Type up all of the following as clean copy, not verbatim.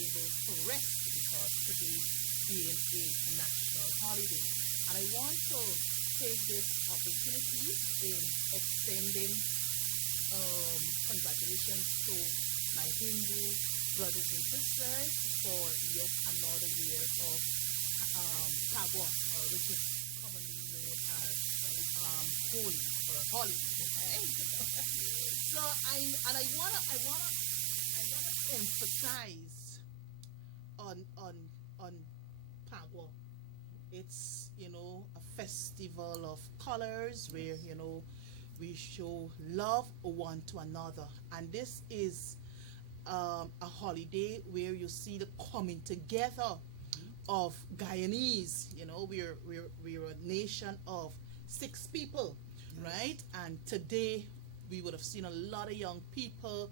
able to rest because today being a national holiday. And I want to take this opportunity in extending congratulations to my Hindu brothers and sisters for yet another year of Pagwa, which is commonly known as holy or holy. Okay? So I wanna emphasize on Pagwa. It's a festival of colors where we show love one to another, and this is a holiday where you see the coming together of Guyanese. We're a nation of 6 people, right? And today we would have seen a lot of young people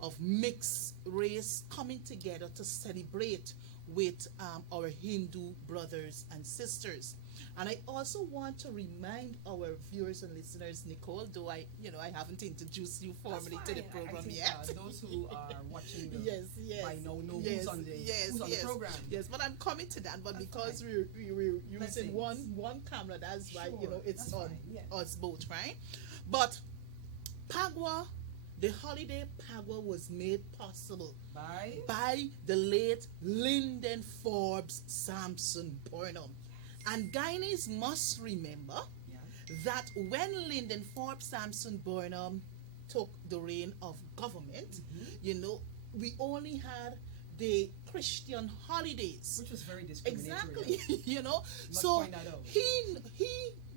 of mixed race coming together to celebrate with our Hindu brothers and sisters. And I also want to remind our viewers and listeners, Nicole, though I haven't introduced you formally to the program I think, yet. Those who are watching the, yes, by now know yes, who's on the program. Yes, but I'm coming to that. But That's because fine. we're using Blessings. one camera, that's why Sure, it's that's on fine, yeah. us both, right? But Pagwa, the holiday Pagwa was made possible by the late Lyndon Forbes Sampson Burnham. And Guyanese must remember that when Lyndon Forbes Sampson Burnham took the reign of government, we only had the Christian holidays, which was very discriminatory. Exactly, Must so point that out. he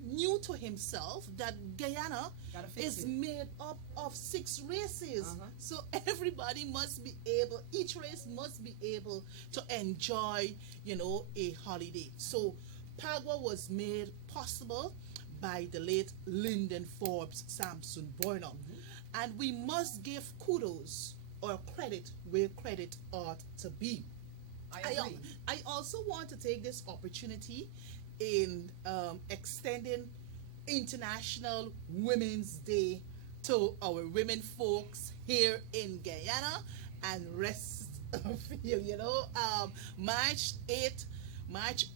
knew to himself that Guyana is made up of 6 races. So everybody must be able, each race must be able to enjoy, a holiday. So Pagwa was made possible by the late Lyndon Forbes Sampson Burnham. And we must give kudos or credit where credit ought to be. I agree. I also want to take this opportunity in extending International Women's Day to our women folks here in Guyana and rest of March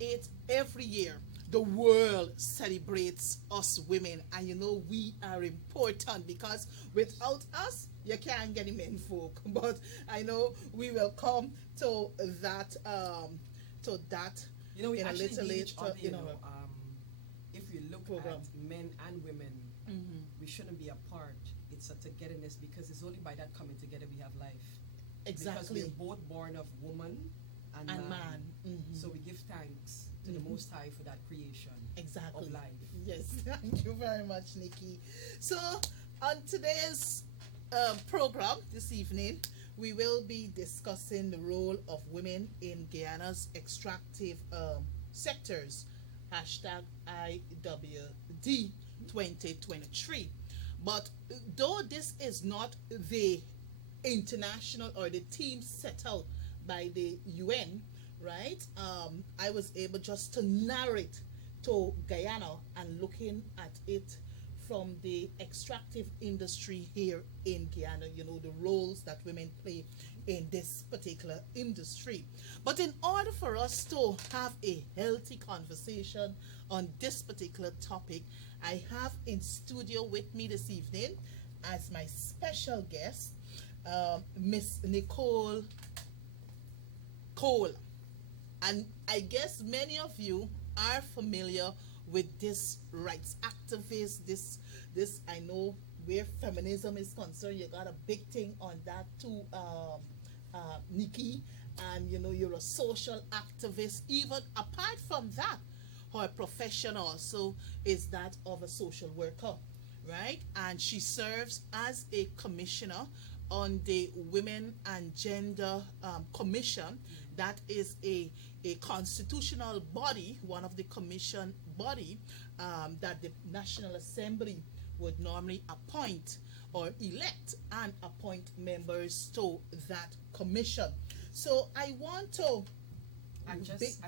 8th every year the world celebrates us women, and we are important because without us you can't get men folk. But I know we will come to that we in a actually little need later each other, in our if we look program. at men and women, we shouldn't be apart. It's a togetherness, because it's only by that coming together we have life. Exactly. Because we're both born of woman and man. So we give thanks to the Most High for that creation of life. Yes, thank you very much, Nikki. So on today's program this evening, we will be discussing the role of women in Guyana's extractive sectors. #IWD 2023. But though this is not the international or the team set out by the UN, right? I was able just to narrate to Guyana and looking at it from the extractive industry here in Guyana, the roles that women play in this particular industry. But in order for us to have a healthy conversation on this particular topic, I have in studio with me this evening as my special guest, Miss Nicole Cole. And I guess many of you are familiar with this rights activist, this I know where feminism is concerned, you got a big thing on that too, Nikki, and you're a social activist. Even apart from that, her profession also is that of a social worker, right? And she serves as a commissioner on the Women and Gender Commission. That is a constitutional body, one of the commission body that the National Assembly would normally appoint or elect and appoint members to that commission. So I want to and just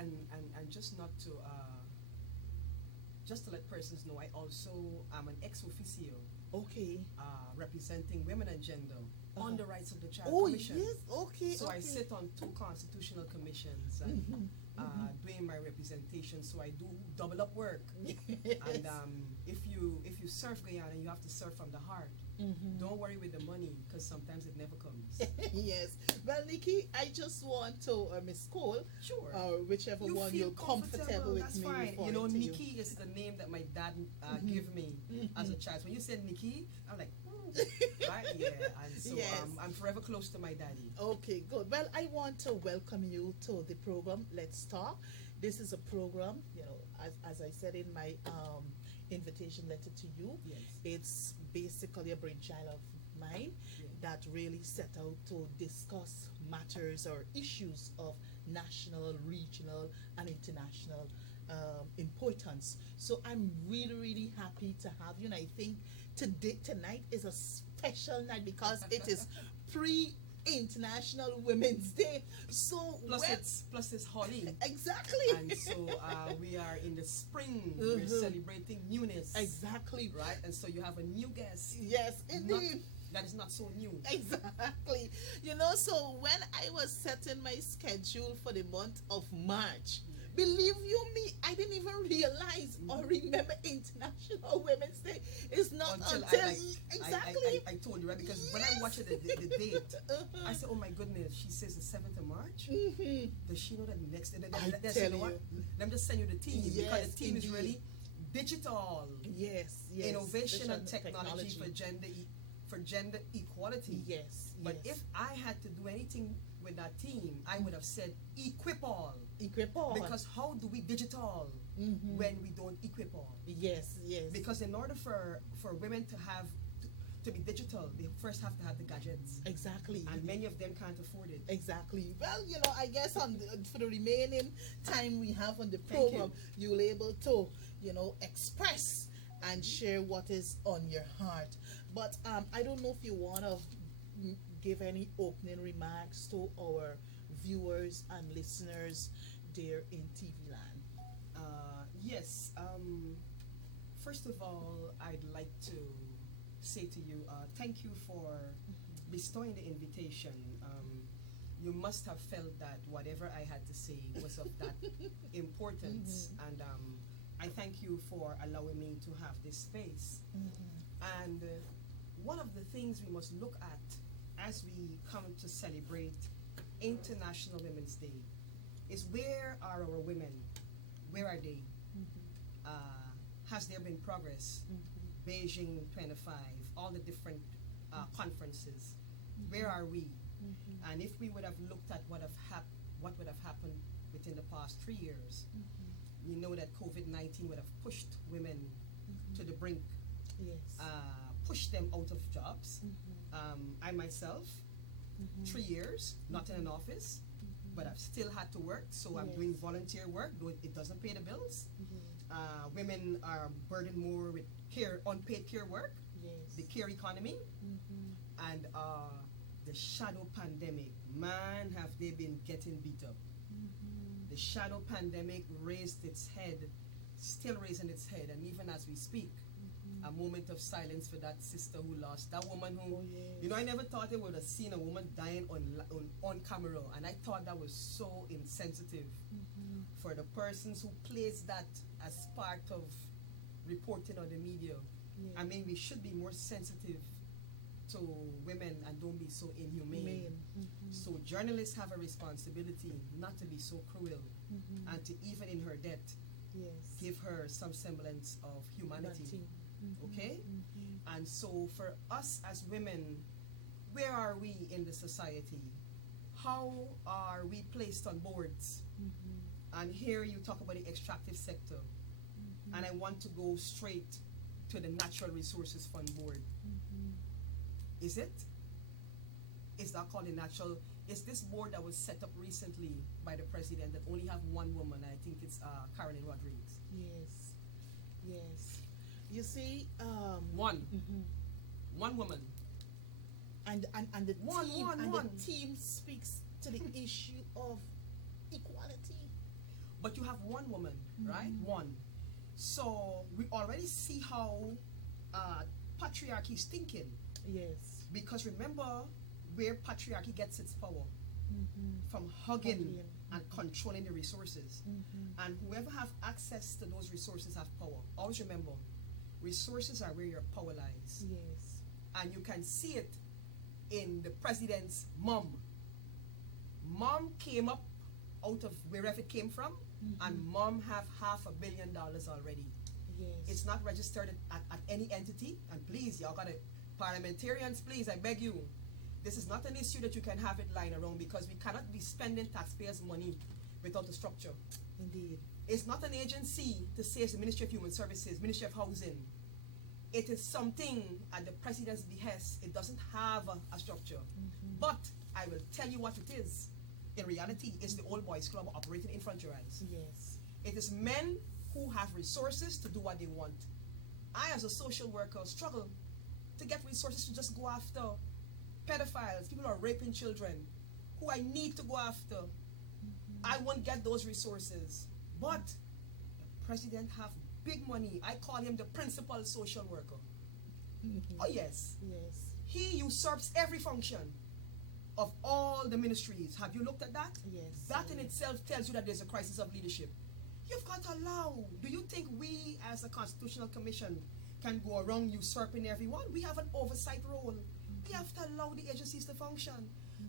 not to just to let persons know, I also am an ex officio Okay. representing women and gender on the Rights of the Child Oh, Commission. yes. Okay. So okay. I sit on 2 constitutional commissions and doing my representation. So I do double up work. Yes. And if you surf Guyana, you have to surf from the heart. Don't worry with the money, because sometimes it never comes. Yes. Well, Nikki, I just want to, Miss Cole, Sure. whichever You one feel you're comfortable with that's me. fine. referring You know, to Nikki is the name that my dad gave me as a child. So when you said Nikki, I'm like, right? Yeah. And so Yes. I'm forever close to my daddy. Okay, good. Well, I want to welcome you to the program. Let's talk. This is a program, as I said in my invitation letter to you. Yes. It's basically a brainchild of mine that really set out to discuss matters or issues of national, regional, and international importance. So I'm really, really happy to have you, and I think tonight is a special night because it is pre-International Women's Day. So Plus it's Holly. Exactly. And so we are in the spring. We're celebrating newness. Exactly. Right? And so you have a new guest. Yes, indeed. That is not so new. Exactly. So when I was setting my schedule for the month of March, believe you me, I didn't even realize or remember International Women's Day. It's not until exactly. I told you, right? Because when I watched the date, I said, oh my goodness, she says the 7th of March. Does she know that the next day? Let me just send you the team. Yes, because the team indeed. is really digital. Yes. Innovation and technology for gender equality. Yes. But if I had to do anything with that team, I would have said equip all. Equip all. Because how do we digital when we don't equip all? Yes. Because in order for women to be digital, they first have to have the gadgets. Exactly. And many of them can't afford it. Exactly. Well, I guess for the remaining time we have on the program, you'll able to, express and share what is on your heart. But I don't know if you want to give any opening remarks to our viewers and listeners there in TV land. Yes. First of all, I'd like to say to you, thank you for bestowing the invitation. You must have felt that whatever I had to say was of that importance, and I thank you for allowing me to have this space. And one of the things we must look at as we come to celebrate International Women's Day is, where are our women? Where are they? Has there been progress? Beijing 25, all the different conferences. Where are we? And if we would have looked at what would have happened within the past 3 years, we know that COVID-19 would have pushed women to the brink. Yes. Pushed them out of jobs. I myself, 3 years, not in an office, but I've still had to work, so I'm doing volunteer work, though it doesn't pay the bills. Women are burdened more with unpaid care work, the care economy, and the shadow pandemic. Man, have they been getting beat up. The shadow pandemic raised its head, still raising its head, and even as we speak, a moment of silence for that sister who lost, that woman who, I never thought I would have seen a woman dying on camera, and I thought that was so insensitive for the persons who place that as part of reporting on the media. I mean, we should be more sensitive to women and don't be so inhumane. So journalists have a responsibility not to be so cruel, and to, even in her death, give her some semblance of humanity. Okay? And so for us as women, where are we in the society? How are we placed on boards? And here you talk about the extractive sector. And I want to go straight to the Natural Resources Fund Board. Is it? Is that called the natural? Is this board that was set up recently by the president that only have one woman? I think it's Carolyn Rodriguez. Yes. You see, one woman, and the one. The team speaks to the issue of equality. But you have one woman, right? One. So we already see how patriarchy is thinking. Yes. Because remember where patriarchy gets its power, from hugging Hugging. and controlling the resources. And whoever have access to those resources have power. Always remember, resources are where your power lies. Yes. And you can see it in the president's mom. Mom came up out of wherever it came from, and mom have $500 million already. Yes. It's not registered at any entity. And please, y'all got it. Parliamentarians, please, I beg you. This is not an issue that you can have it lying around, because we cannot be spending taxpayers' money without a structure. Indeed. It's not an agency to say it's the Ministry of Human Services, Ministry of Housing. It is something at the president's behest. It doesn't have a structure. But I will tell you what it is. In reality, it's the old boys club operating in front of your eyes. Yes. It is men who have resources to do what they want. I, as a social worker, struggle to get resources to just go after pedophiles, people who are raping children, who I need to go after. I won't get those resources. But the president have big money. I call him the principal social worker. Oh yes. Yes. He usurps every function of all the ministries. Have you looked at that? Yes. That in itself tells you that there's a crisis of leadership. You've got to allow. Do you think we as a constitutional commission can go around usurping everyone? We have an oversight role. We have to allow the agencies to function.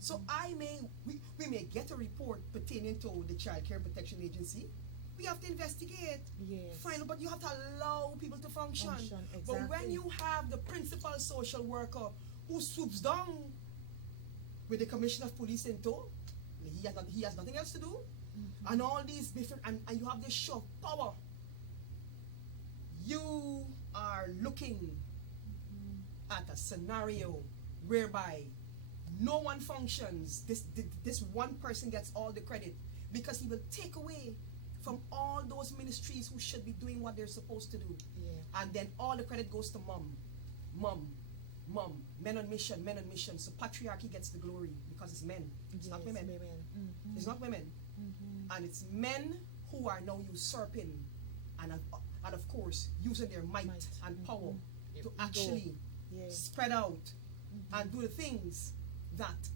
So we may get a report pertaining to the Child Care Protection Agency. We have to investigate. Yes. Fine, but you have to allow people to function. Exactly. But when you have the principal social worker who swoops down with the commissioner of police in tow, he has nothing else to do, and all these different, and you have this show of power, you are looking at a scenario whereby no one functions. This one person gets all the credit, because he will take away from all those ministries who should be doing what they're supposed to do. Yeah. And then all the credit goes to mom, men on mission. So patriarchy gets the glory because it's men. It's not women. It's not women. And it's men who are now usurping and of course using their might and power to actually spread out and do the things that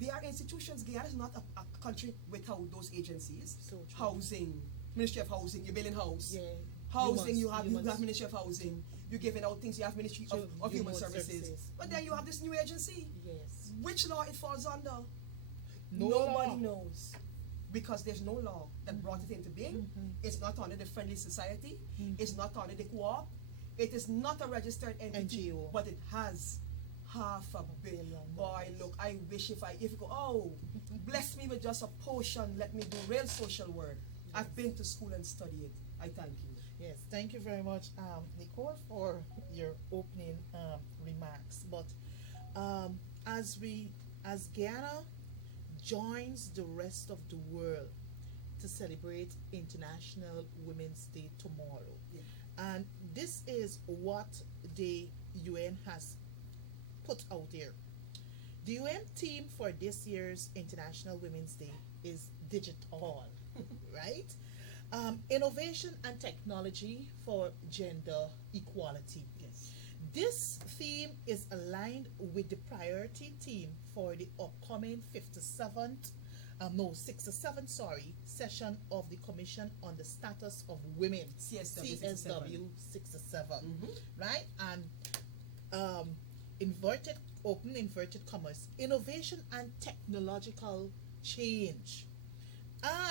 they are institutions. Guyana is not a country without those agencies. So housing, Ministry of Housing, you're building house. Yeah. Housing, you have Ministry of Housing. You're giving out things, you have Ministry of Human Services. But then you have this new agency. Yes. Which law it falls under? No Nobody law. knows. Because there's no law that brought it into being. It's not under the Friendly Society. It's not under the co-op. It is not a registered entity. NGO. But it has $500 million. Boy, look, I wish if you go, bless me with just a portion, let me do real social work. Yes. I've been to school and studied it. I thank you. Yes, thank you very much, Nicole, for your opening remarks. But as Guyana joins the rest of the world to celebrate International Women's Day tomorrow, and this is what the UN has put out there. The UN theme for this year's International Women's Day is digital, right? Innovation and technology for gender equality. Yes. This theme is aligned with the priority theme for the upcoming 67th session of the Commission on the Status of Women, CSW 67, right? And inverted commas, innovation and technological change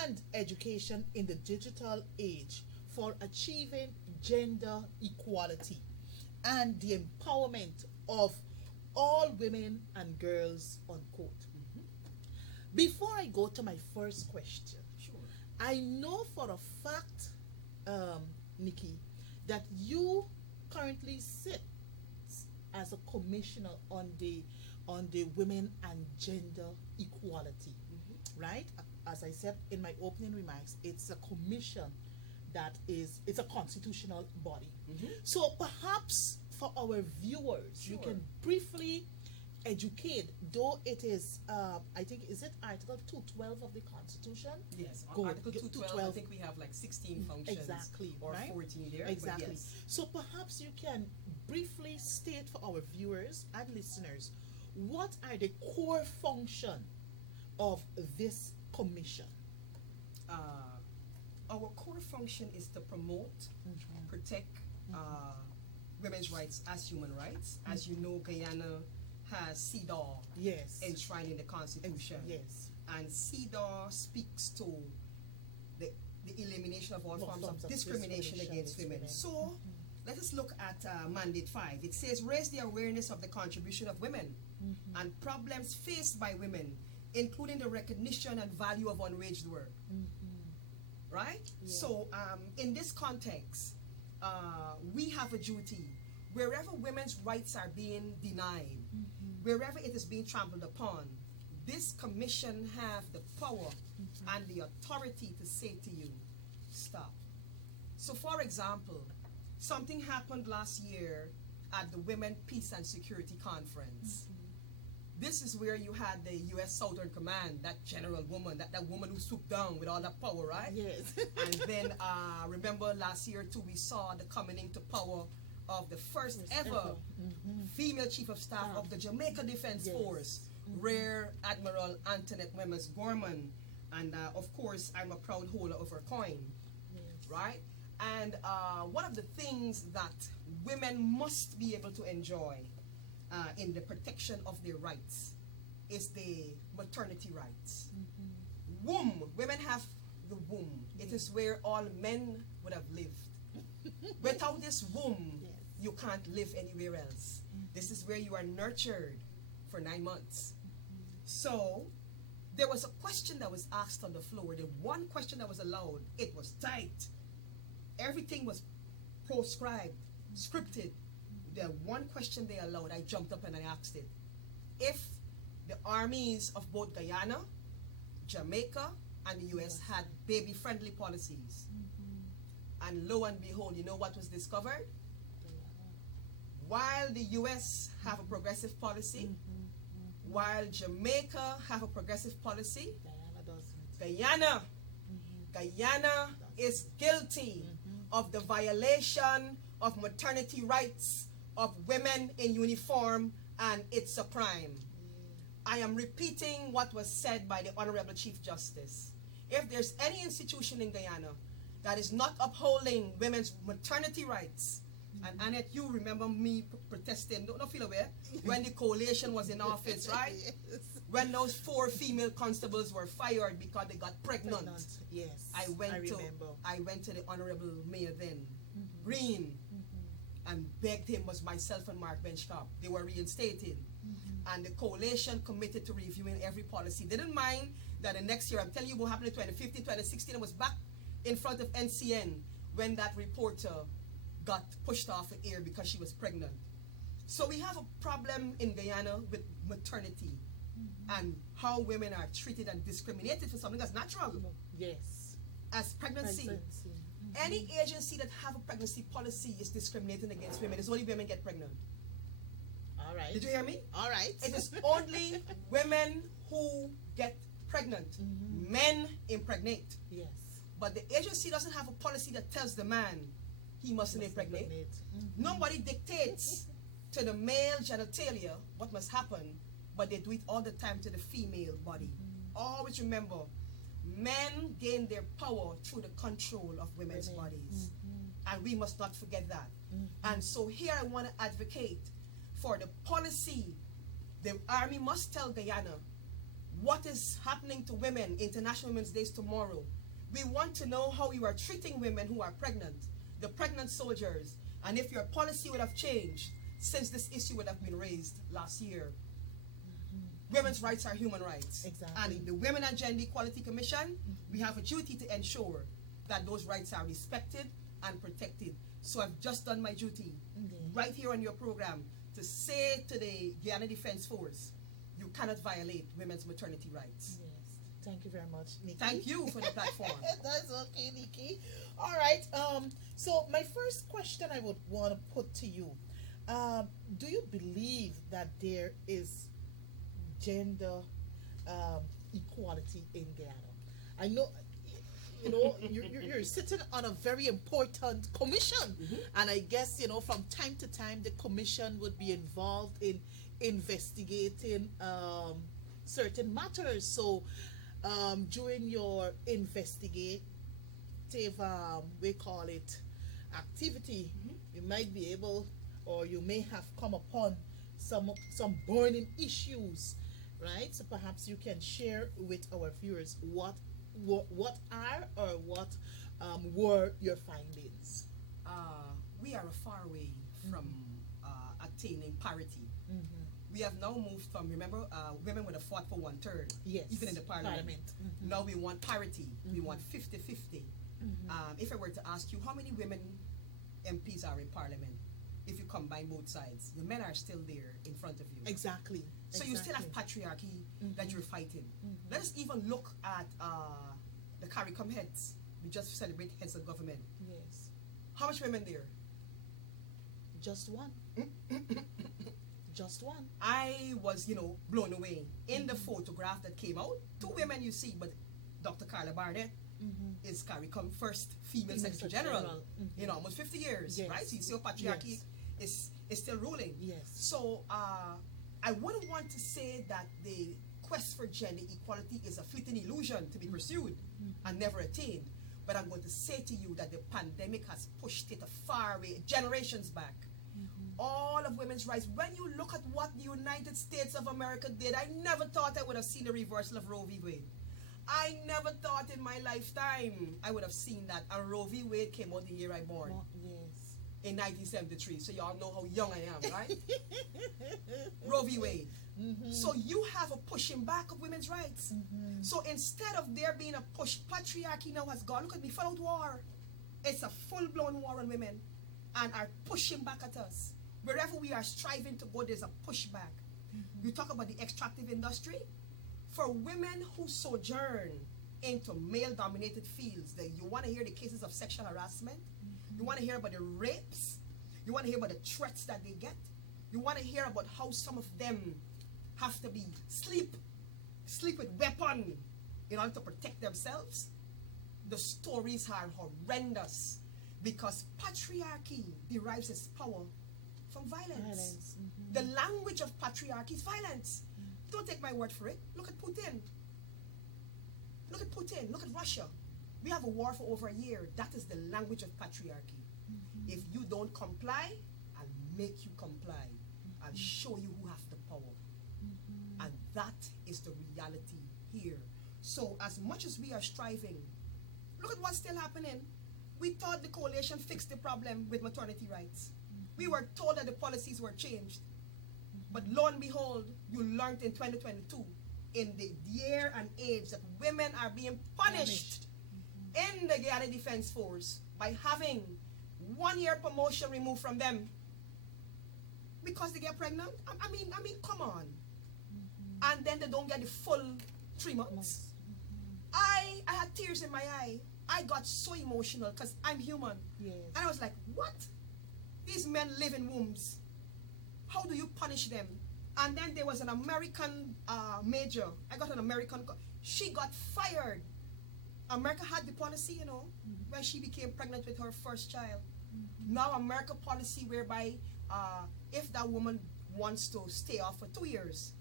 and education in the digital age for achieving gender equality and the empowerment of all women and girls, unquote. Before I go to my first question, Sure. I know for a fact, Nikki, that you currently sit as a commissioner on the women and gender equality, right? As I said in my opening remarks, it's a commission it's a constitutional body. So perhaps for our viewers, you Sure. can briefly educate, though it is, I think, is it Article 212 of the Constitution? Yes, on Good. Article 212, I 212. think we have like 16 functions. Exactly, Or right? 14 there. Exactly. But yes. So perhaps you can briefly state for our viewers and listeners what are the core function of this commission? Our core function is to promote, protect women's rights as human rights. As you know, Guyana has CEDAW Yes. enshrined in the Constitution. Yes. And CEDAW speaks to the elimination of all forms of discrimination against women. So let us look at Mandate 5. It says, raise the awareness of the contribution of women and problems faced by women, including the recognition and value of unwaged work. Right? Yeah. So in this context, we have a duty. Wherever women's rights are being denied, wherever it is being trampled upon, this commission have the power and the authority to say to you, stop. So for example, something happened last year at the Women, Peace and Security Conference. This is where you had the U.S. Southern Command, that general woman, that woman who swooped down with all that power, right? Yes. And then remember last year too, we saw the coming into power of the first ever female chief of staff of the Jamaica Defense Force, Rear Admiral Antoinette Memes Gorman. And of course, I'm a proud holder of her coin, right? And one of the things that women must be able to enjoy in the protection of their rights is the maternity rights. Womb, women have the womb. It is where all men would have lived. Without this womb, you can't live anywhere else. This is where you are nurtured for 9 months. So there was a question that was asked on the floor. The one question that was allowed, it was tight. Everything was proscribed, scripted. The one question they allowed, I jumped up and I asked it. If the armies of both Guyana, Jamaica, and the US had baby-friendly policies, and lo and behold, you know what was discovered? While the US have a progressive policy, while Jamaica have a progressive policy, Guyana is guilty of the violation of maternity rights of women in uniform, and it's a crime. I am repeating what was said by the Honorable Chief Justice. If there's any institution in Guyana that is not upholding women's maternity rights, and Annette, you remember me protesting, don't feel aware, when the coalition was in office, right? Yes. When those 4 female constables were fired because they got pregnant. Yes. I went to the Honorable Mayor then, Green, and begged him, was myself and Mark Benchcop. They were reinstated. And the coalition committed to reviewing every policy. They didn't mind that the next year, I'm telling you what happened in 2015, 2016, I was back in front of NCN when that reporter got pushed off the air because she was pregnant. So we have a problem in Guyana with maternity and how women are treated and discriminated for something that's natural. Yes. As pregnancy. Any agency that have a pregnancy policy is discriminating against women. It's only women get pregnant. All right. Did you hear me? All right. It is only women who get pregnant. Men impregnate. Yes. But the agency doesn't have a policy that tells the man he mustn't impregnate. Nobody dictates to the male genitalia what must happen, but they do it all the time to the female body. Always remember, men gain their power through the control of women's bodies. And we must not forget that. And so here I want to advocate for the policy. The Army must tell Guyana what is happening to women, International Women's Day tomorrow. We want to know how you are treating women who are pregnant, the pregnant soldiers, and if your policy would have changed since this issue would have been raised last year. Women's rights are human rights. Exactly. And the Women and Gender Equality Commission, we have a duty to ensure that those rights are respected and protected. So I've just done my duty right here on your program to say to the Guyana Defense Force, you cannot violate women's maternity rights. Yes. Thank you very much, Nikki. Thank you for the platform. That's okay, Nikki. All right. So my first question I would want to put to you: do you believe that there is gender equality in Guyana. I know, you know, you're sitting on a very important commission, and I guess, you know, from time to time the commission would be involved in investigating certain matters. So during your investigative, we call it activity, you might be able, or you may have come upon some burning issues, right? So perhaps you can share with our viewers what are, or what were your findings. We are far away from attaining parity. We have now moved from, remember, women would have fought for 1/3, Yes, even in the parliament. Now we want parity. We want 50-50. If I were to ask you, how many women MPs are in parliament? If you combine both sides, the men are still there in front of you. Exactly. So you still have patriarchy that you're fighting. Let us even look at the CARICOM heads. We just celebrate heads of government. Yes. How much women there? Just one. Just one. I was, blown away. In the photograph that came out, 2 women you see, but Dr. Carla Barnett is CARICOM first female Secretary General in almost 50 years, Yes. right? So you see how patriarchy is still ruling. Yes. So I wouldn't want to say that the quest for gender equality is a fleeting illusion to be pursued and never attained. But I'm going to say to you that the pandemic has pushed it a far way, generations back. All of women's rights. When you look at what the United States of America did, I never thought I would have seen the reversal of Roe v. Wade. I never thought in my lifetime I would have seen that. And Roe v. Wade came out the year I born. Yes. In 1973. So y'all know how young I am, right? Roe v. Wade. So you have a pushing back of women's rights. So instead of there being a push, patriarchy now has gone. Look at me, full out war. It's a full-blown war on women and are pushing back at us. Wherever we are striving to go, there's a pushback. You talk about the extractive industry. For women who sojourn into male-dominated fields, that you want to hear the cases of sexual harassment, you want to hear about the rapes, you want to hear about the threats that they get, you want to hear about how some of them have to be sleep with weapon in order to protect themselves. The stories are horrendous because patriarchy derives its power from violence. The language of patriarchy is violence. Don't take my word for it. Look at Putin. Look at Putin. Look at Russia. We have a war for over a year. That is the language of patriarchy. If you don't comply, I'll make you comply. I'll show you who has the power. And that is the reality here. So as much as we are striving, look at what's still happening. We thought the coalition fixed the problem with maternity rights. We were told that the policies were changed. But lo and behold, you learned in 2022, in the year and age that women are being punished in the Guyana Defense Force by having 1 year promotion removed from them because they get pregnant. I mean, come on. And then they don't get the full 3 months. I had tears in my eye. I got so emotional because I'm human. Yes. And I was like, what? These men live in wombs. How do you punish them? And then there was an American major. I got an American. She got fired. America had the policy, when she became pregnant with her first child. Now America policy whereby if that woman wants to stay off for 2 years,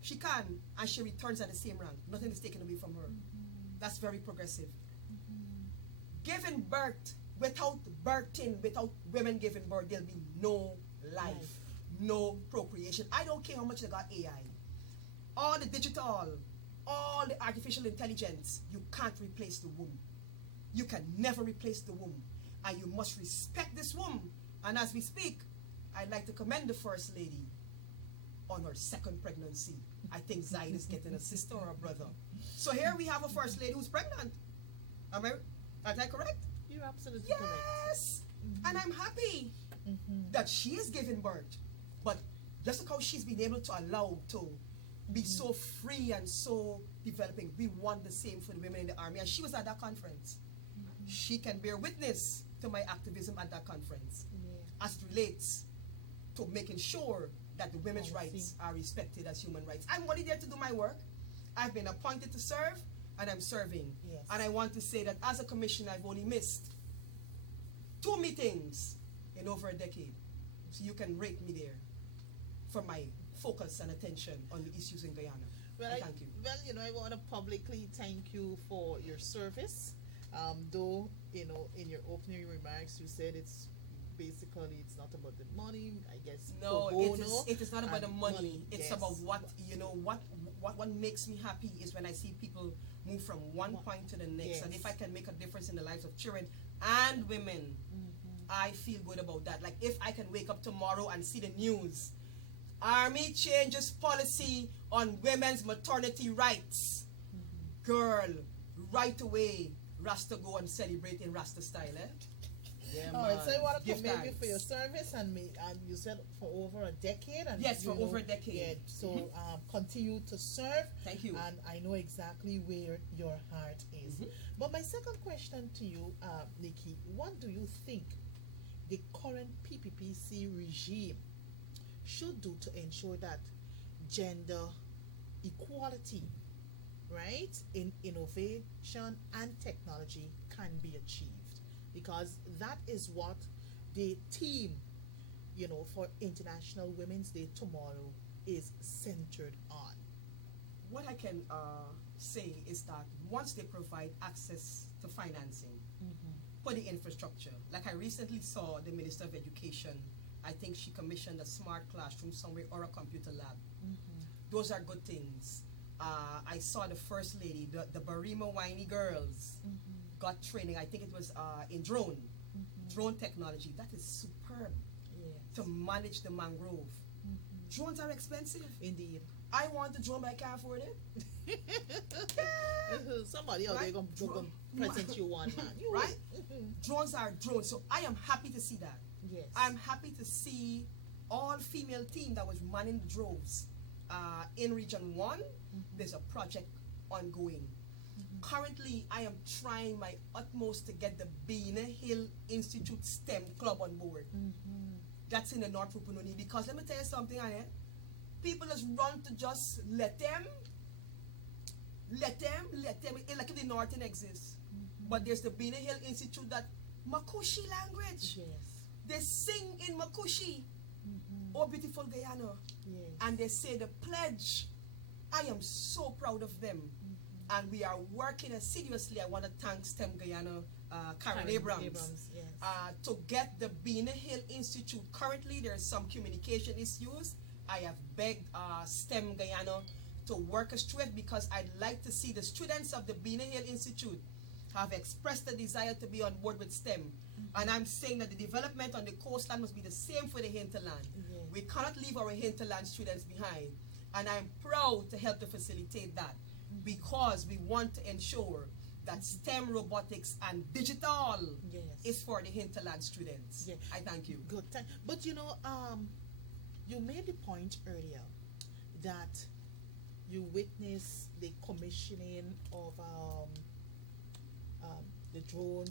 she can, and she returns at the same rank. Nothing is taken away from her. That's very progressive. Giving birth without birthing, without women giving birth, there'll be no life, no procreation. I don't care how much they got AI. All the digital, all the artificial intelligence, you can't replace the womb. You can never replace the womb. And you must respect this womb. And as we speak, I'd like to commend the First Lady on her second pregnancy. I think Zaid is getting a sister or a brother. So here we have a First Lady who's pregnant. Aren't I correct? You're absolutely correct. Yes! And I'm happy that she is giving birth. But just like how she's been able to allow to be so free and so developing, we want the same for the women in the army. And she was at that conference. She can bear witness to my activism at that conference as it relates to making sure that the women's Policy. rights are respected as human rights. I'm only there to do my work. I've been appointed to serve, and I'm serving. Yes. And I want to say that as a commissioner, I've only missed 2 meetings in over a decade. So you can rate me there for my focus and attention on the issues in Guyana. Well, Thank you. Well, I want to publicly thank you for your service. Though, in your opening remarks, you said it's not about the money. I guess No, pro bono it is not about the and money. It's yes. about what makes me happy is when I see people move from one point to the next. Yes. And if I can make a difference in the lives of children and women, I feel good about that. Like if I can wake up tomorrow and see the news, Army changes policy on women's maternity rights. Girl, right away, Rasta go and celebrate in Rasta style, eh? Yeah, All right, so I want to Give commend you thanks. for your service, and you said for over a decade. And Yes, you for over a decade. Yeah, so continue to serve. Thank you. And I know exactly where your heart is. But my second question to you, Nikki, what do you think the current PPPC regime should do to ensure that gender equality, right, in innovation and technology can be achieved? Because that is what the team, for International Women's Day tomorrow is centered on. What I can say is that once they provide access to financing for the infrastructure, like I recently saw the Minister of Education, I think she commissioned a smart classroom somewhere or a computer lab. Those are good things. I saw the First Lady, the Barima Winey girls got training, I think it was in drone technology. That is superb to manage the mangrove. Drones are expensive. Indeed. I want the drone, but I can't afford it. Somebody out there going to present you one, man. Right? Drones are drones. So I am happy to see that. Yes. I'm happy to see all female team that was manning the droves. In Region 1, there's a project ongoing. Currently, I am trying my utmost to get the Beena Hill Institute STEM Club on board. That's in the North Rupununi, because let me tell you something, Annette. People just run to just let them, like if the Northern exists. But there's the Beena Hill Institute that Makushi language. Yes. They sing in Makushi. Oh, beautiful Guyana. Yes. And they say the pledge. I am so proud of them. And we are working assiduously. I want to thank STEM Guyana, Karen Abrams, yes. to get the Beena Hill Institute. Currently, there are some communication issues. I have begged STEM Guyana to work us through it, because I'd like to see the students of the Beena Hill Institute have expressed the desire to be on board with STEM. And I'm saying that the development on the coastline must be the same for the hinterland. We cannot leave our hinterland students behind. And I'm proud to help to facilitate that, because we want to ensure that STEM, robotics, and digital is for the hinterland students. Yeah. I thank you. Good. But you made the point earlier that you witnessed the commissioning of the drone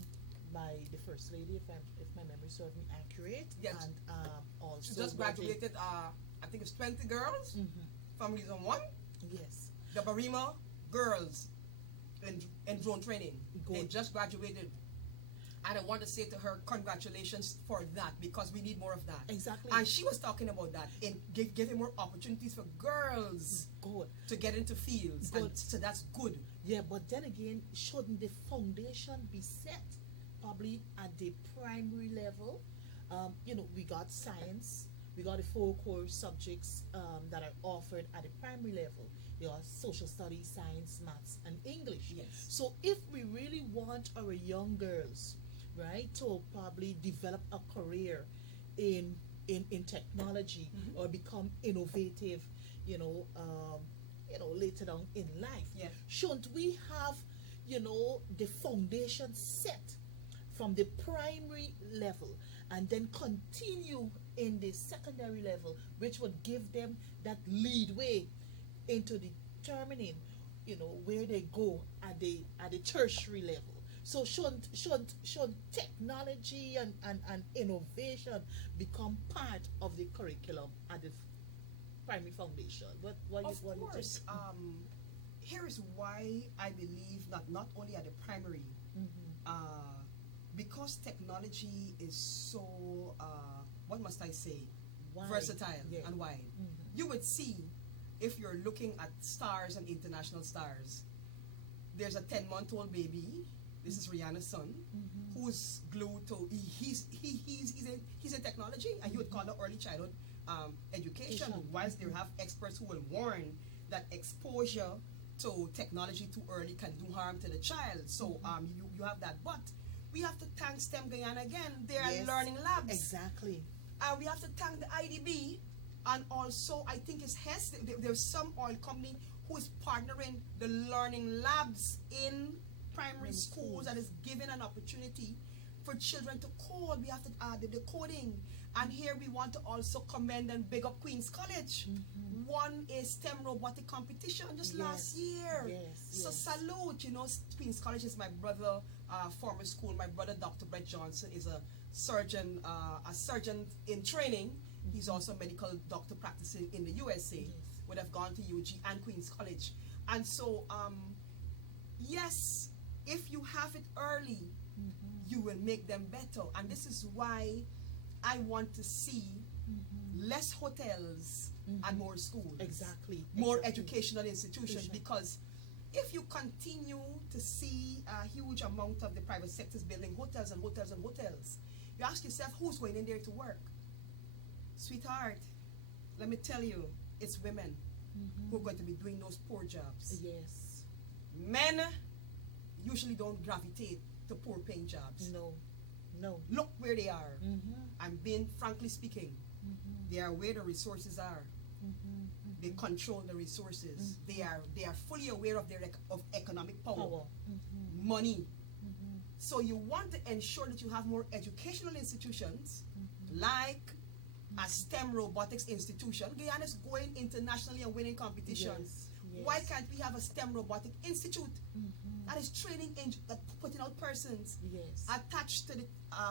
by the First Lady, if my memory serves me accurate. Yes. And also She just graduated, I think it's 20 girls from Region 1. Yes. The Barima girls in drone training. Good. They just graduated. And I want to say to her, congratulations for that, because we need more of that. Exactly. And she was talking about that, in giving more opportunities for girls Good. to get into fields. Good. And so that's good. Yeah, but then again, shouldn't the foundation be set probably at the primary level? We got science, we got the 4 core subjects that are offered at the primary level. You got social studies, science, maths, and English. Yes. So if we really want our young girls, right, to probably develop a career in technology or become innovative, later down in life, shouldn't we have, the foundation set from the primary level and then continue in the secondary level, which would give them that leadway into determining, where they go at the tertiary level. So should technology and innovation become part of the curriculum at the primary foundation. What Of you course, think? here is why I believe that not only at the primary, uh, because technology is so, what must I say, Why? versatile Yeah. and wide. You would see, if you're looking at stars and international stars, there's a 10-month-old baby. This is Rihanna's son, who's glued to. He's in technology, and you would call it early childhood education. Education. Whilst there have experts who will warn that exposure to technology too early can do harm to the child. So you have that, but we have to thank STEM Guyana again. They are Yes, learning labs. exactly. We have to thank the IDB, and also I think it's Hess. There's some oil company who is partnering the learning labs in primary schools that is giving an opportunity for children to code. We have to add the coding, and here we want to also commend and big up Queen's College. Won a STEM robotic competition just last year. Yes, So yes. salute. Queen's College is my brother, former school. My brother, Dr. Brett Johnson, is a surgeon in training. He's also a medical doctor practicing in the USA. Yes. Would have gone to UG and Queen's College. And so, yes, if you have it early, you will make them better. And this is why I want to see less hotels and more schools. Exactly. More exactly. educational institutions, because if you continue to see a huge amount of the private sectors building hotels and hotels and hotels, you ask yourself, who's going in there to work? Sweetheart, let me tell you, it's women who are going to be doing those poor jobs. Yes. Men usually don't gravitate to poor paying jobs. No. No. Look where they are. I'm being frankly speaking. They are where the resources are. They control the resources. They are fully aware of their of economic power. Money. So you want to ensure that you have more educational institutions like a STEM robotics institution. Guyana is going internationally and winning competitions. Yes, Why yes. can't we have a STEM robotic institute that is training putting out persons Yes. attached to the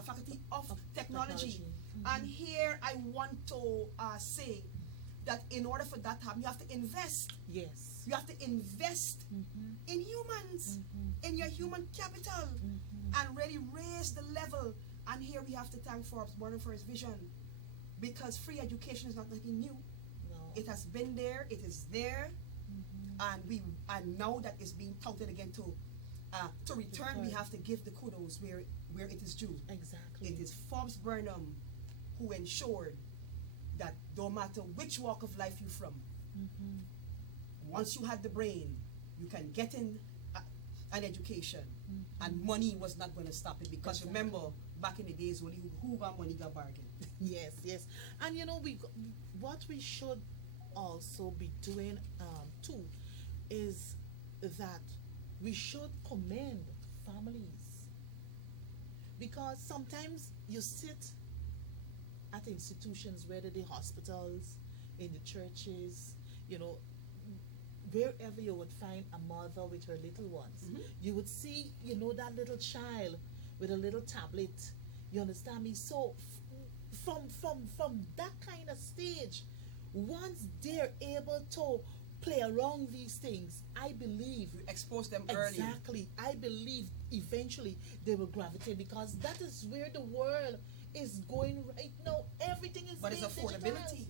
faculty of technology? Technology. And here I want to say that in order for that to happen, you have to invest. Yes. You have to invest in humans, in your human capital, and really raise the level. And here we have to thank Forbes Burnham for his vision, because free education is not nothing new. No. It has been there, it is there, and now that it's being touted again to return, we have to give the kudos where it is due. Exactly. It is Forbes Burnham who ensured that no matter which walk of life you're from, once you had the brain, you can get in an education, and money was not going to stop it, because remember, back in the days, only who got money got bargain. Yes, yes. And what we should also be doing too is that we should commend families, because sometimes you sit at institutions, whether the hospitals, in the churches, wherever you would find a mother with her little ones, you would see, that little child with a little tablet. You understand me? So from that kind of stage, once they're able to play around these things, I believe You expose them early. exactly. I believe eventually they will gravitate, because that is where the world is going right now. Everything is But it's being affordability. digitized.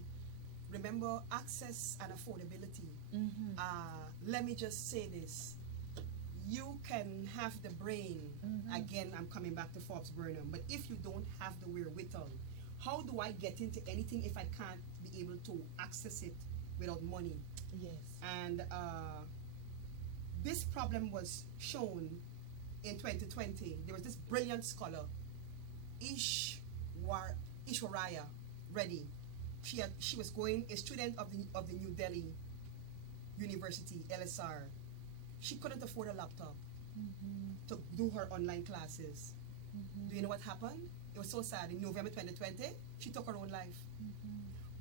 Remember, access and affordability. Let me just say this. You can have the brain. Again, I'm coming back to Forbes Burnham. But if you don't have the wherewithal, how do I get into anything if I can't be able to access it without money? Yes. And this problem was shown in 2020. There was this brilliant scholar, Ishwarya Reddy. She was a student of the New Delhi University, LSR. She couldn't afford a laptop to do her online classes. Do you know what happened? It was so sad. In November 2020, she took her own life.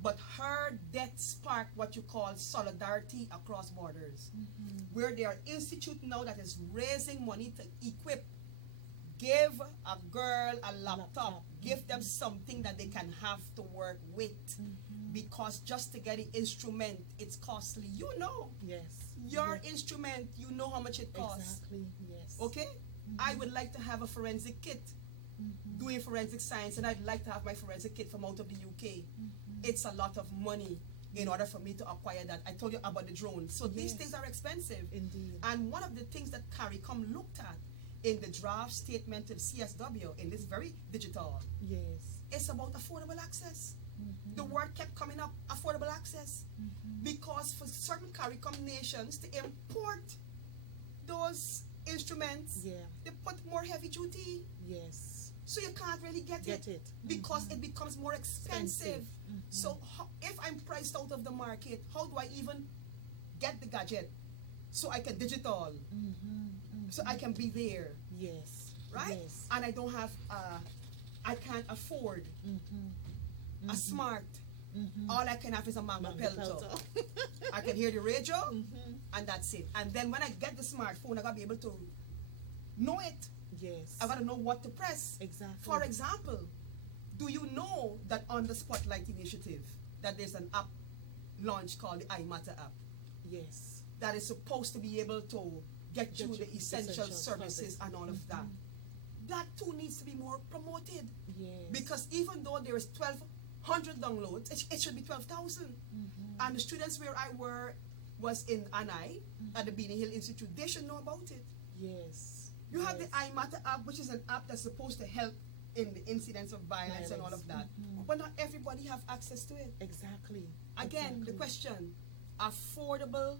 But her death sparked what you call solidarity across borders, where there are institutes now that is raising money to equip. Give a girl a laptop. Give them something that they can have to work with. because just to get the instrument, it's costly. You know, Yes. your Yes. instrument, you know how much it costs. Exactly. Yes. Okay? I would like to have a forensic kit doing forensic science, and I'd like to have my forensic kit from out of the UK. It's a lot of money in order for me to acquire that. I told you about the drone. So these Yes. things are expensive. Indeed. And one of the things that CARICOM looked at in the draft statement of CSW in this very digital, Yes. it's about affordable access. The word kept coming up, affordable access. Because for certain CARICOM nations to import those instruments, Yeah. they put more heavy duty. Yes. So you can't really get it. because it becomes more expensive. So if I'm priced out of the market, how do I even get the gadget so I can digital, so I can be there, Yes. right? Yes. And I don't have, I can't afford a smart. All I can have is a Mango Pelto. I can hear the radio, and that's it. And then when I get the smartphone, I gotta be able to know it. Yes. I gotta know what to press. Exactly. For example, do you know that on the Spotlight Initiative that there's an app launched called the iMatter app Yes. that is supposed to be able to get you the essential services and all of that? That too needs to be more promoted, Yes. because even though there is 1,200 downloads, it should be 12,000. And the students where I were was in Annette at the Beanie Hill Institute. They should know about it. Yes. You have the Yes. iMatter app, which is an app that's supposed to help in the incidents of violence and all of that. But not everybody have access to it. Exactly. Again, the Exactly. question, affordable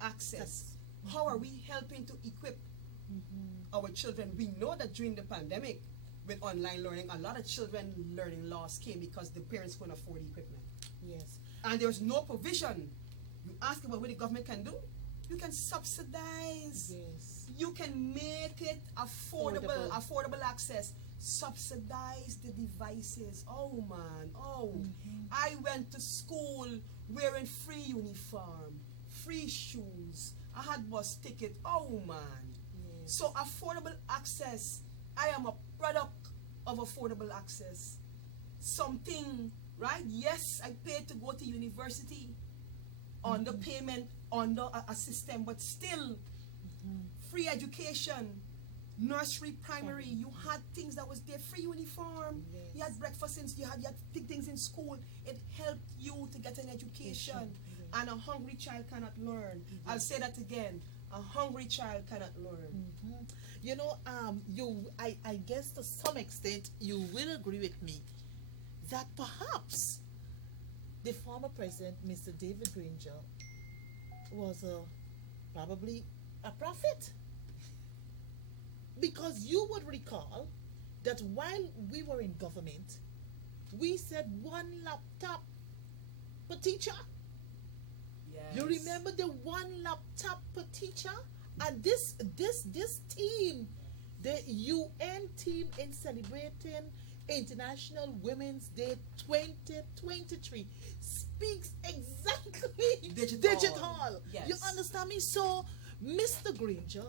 access. How are we helping to equip our children? We know that during the pandemic, with online learning, a lot of children learning loss came because the parents couldn't afford the equipment. Yes. And there's no provision. You ask about what the government can do. You can subsidize. Yes. You can make it affordable access. Subsidize the devices. Oh man, I went to school wearing free uniform, free shoes. I had bus ticket. Oh man. Yes. So affordable access. I am a product of affordable access. Something, right? Yes, I paid to go to university on the payment, under a system, but still free education, nursery, primary. You had things that was there, free uniform. Yes. You had breakfast, you had things in school. It helped you to get an education. Yes. And a hungry child cannot learn. I'll say that again. A hungry child cannot learn. You know, I guess to some extent you will agree with me that perhaps the former president, Mr. David Granger, was probably a prophet. Because you would recall that while we were in government, we said one laptop per teacher. Yes. You remember the one laptop per teacher? And this team, the UN team in celebrating International Women's Day 2023 speaks exactly digital. Yes. You understand me? So Mr. Granger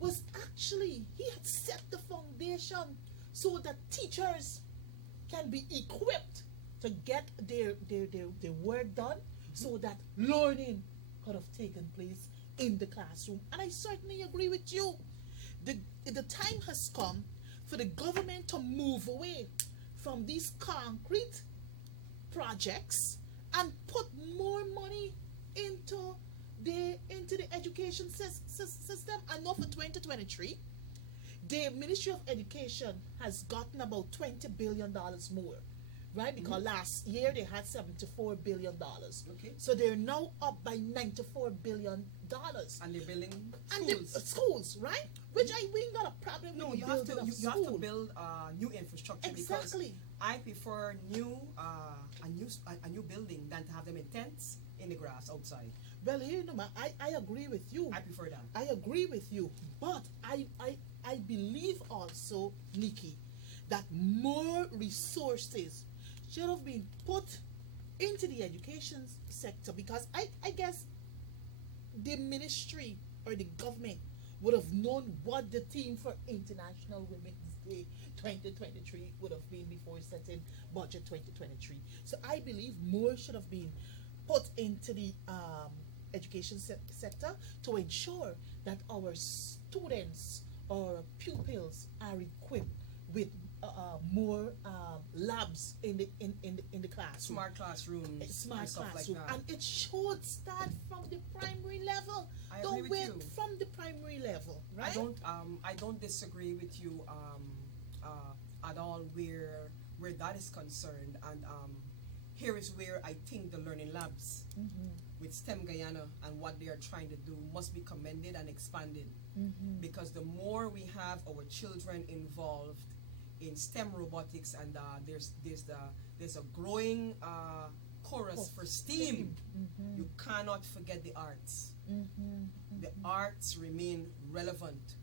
was actually, he had set the foundation so that teachers can be equipped to get their work done, so that learning could have taken place in the classroom. And I certainly agree with you. The time has come for the government to move away from these concrete projects and put more money into the education system. I know for 2023, the Ministry of Education has gotten about $20 billion more, right? Because last year they had $74 billion. Okay. So they're now up by $94 billion. And they're building And schools. the schools, right? Which we ain't got a problem No, with you the have to building of you have to school. build new infrastructure. Exactly. Because I prefer a new building than to have them in tents in the grass outside. Well, you know, I agree with you. I prefer that. I agree with you. But I believe also, Nikki, that more resources should have been put into the education sector, because I guess the ministry or the government would have known what the theme for International Women's way 2023 would have been before setting budget 2023. So I believe more should have been put into the education sector to ensure that our students or pupils are equipped with more labs in the classroom, Smart classrooms, smart and stuff classroom, like that. and it should start from the primary level. I Don't agree with wait you. from the primary level, right? I don't disagree with you at all where that is concerned. And here is where I think the learning labs with STEM Guyana and what they are trying to do must be commended and expanded, because the more we have our children involved in STEM robotics, and there's a growing chorus for STEAM. You cannot forget the arts. The arts remain relevant.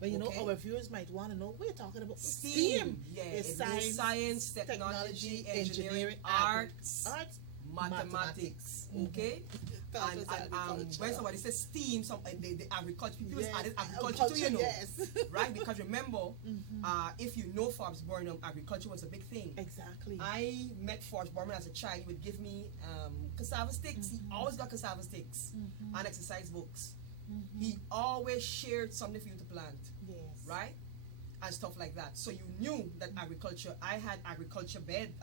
But you know, Okay. our viewers might want to know, we're talking about STEAM, yeah, It's it means science, technology, engineering, arts, mathematics. Okay, and when somebody says STEAM, the agriculture people Yes, added agriculture too, you know, yes. right? Because remember, if you know Forbes Burnham, agriculture was a big thing. Exactly. I met Forbes Burnham as a child. He would give me cassava sticks. He always got cassava sticks and exercise books. He always shared something for you to plant, Yes. right? And stuff like that. So you knew that agriculture. I had agriculture bed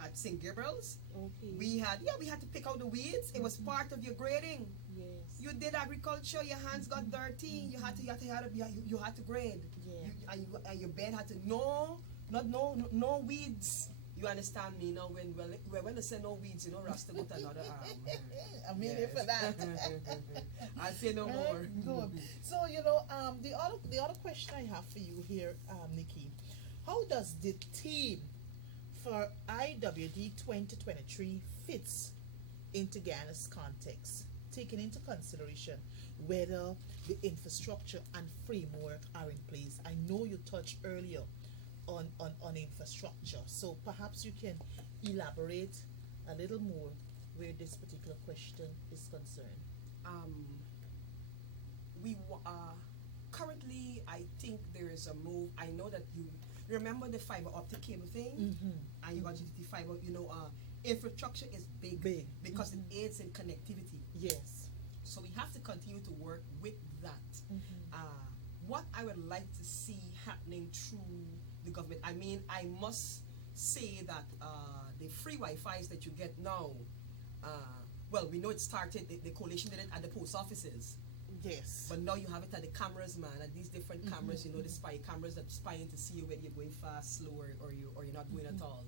at St. Gabriel's. Okay. We had to pick out the weeds. It was part of your grading. Yes. You did agriculture. Your hands got dirty. You had to grade. Yeah. And your bed had to no weeds. You understand me now? When they say no weeds, you know, Rasta go to another arm. I'm here for that. I'll say no more. Good. So you know, the other question I have for you here, Nikki, how does the team for IWD 2023 fits into Ghana's context, taking into consideration whether the infrastructure and framework are in place? I know you touched earlier on infrastructure, so perhaps you can elaborate a little more where this particular question is concerned. We currently, I think there is a move. I know that you remember the fiber optic cable thing, and you got the fiber. You know, infrastructure is big, because it aids in connectivity. Yes. So we have to continue to work with that. What I would like to see happening through the government, I mean, I must say that the free Wi-Fi's that you get now, well, we know it started, the coalition did it at the post offices. Yes. But now you have it at the cameras, man, at these different cameras, you know, the spy cameras that spying to see you whether you're going fast, slow, or you're not going at all.